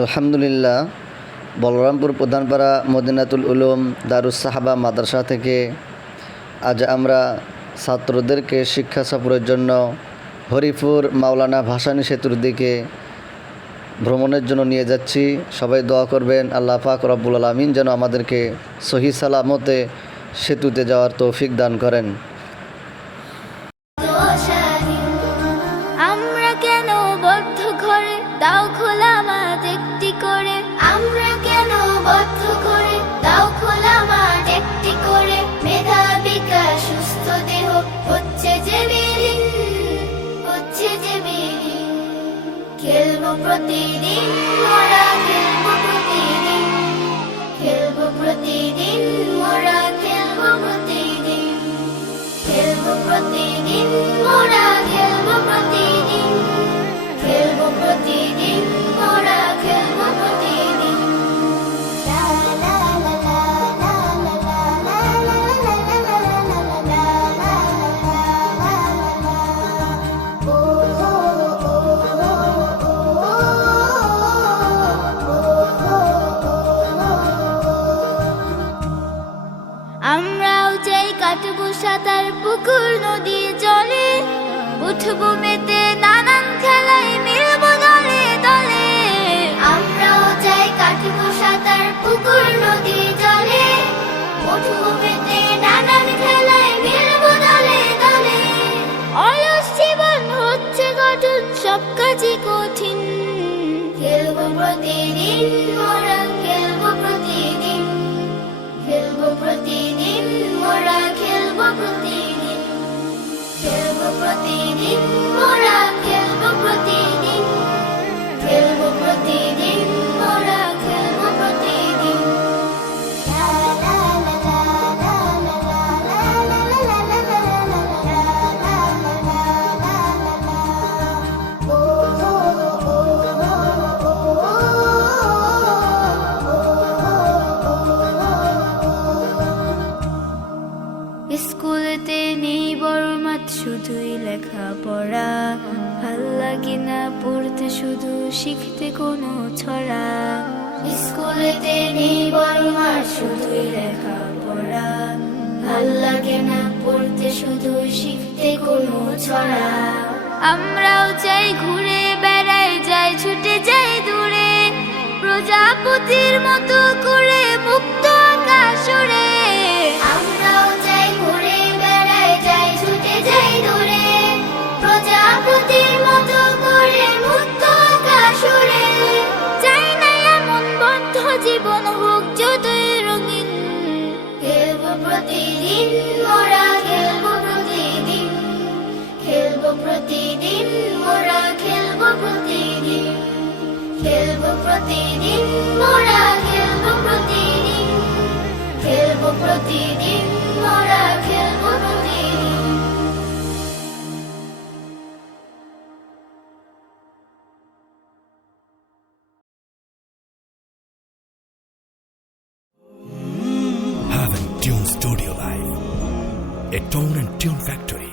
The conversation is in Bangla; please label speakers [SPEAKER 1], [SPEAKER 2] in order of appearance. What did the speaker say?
[SPEAKER 1] আলহামদুলিল্লাহ, বলরামপুর প্রধানপাড়া মদিনাতুল উলুম দারুস সাহাবা মাদ্রাসা থেকে আজ আমরা ছাত্রদেরকে শিক্ষা সফরের জন্য হরিপুর মাওলানা ভাসানী সেতুর দিকে ভ্রমণের জন্য নিয়ে যাচ্ছি। সবাই দোয়া করবেন, আল্লাহ পাক রব্বুল আলমিন যেন আমাদেরকে সহি সালামতে সেতুতে যাওয়ার তৌফিক দান করেন।
[SPEAKER 2] আমরা কেন বদ্ধ ঘরে খোলা খেলব প্রতিদিন আমরাও চাই কাটবো সাঁতার পুকুর নদী জলে উঠবো মেতে শুধুই লেখাপড়া। ভালো লাগে না পড়তে, শুধু শিখতে কোনো ছড়া। স্কুলেতে নেই বড় মাঠ শুধুই লেখাপড়া। ভালো লাগে না পড়তে, শুধু শিখতে কোনো ছড়া। আমরাও চাই ঘুরে বেড়াই, যাই ছুটে যাই দূরে। প্রজাপতির মতো করে মুক্ত আকাশ জীবন হোক যতই রঙিন। খেলব প্রতিদিন, মোরা খেলব প্রতিদিন। খেলব প্রতিদিন, মোরা খেলব প্রতিদিন। খেলব প্রতিদিন, মোরা খেলব প্রতিদিন। খেলব প্রতিদিন
[SPEAKER 3] Studio Live, a tone and tune factory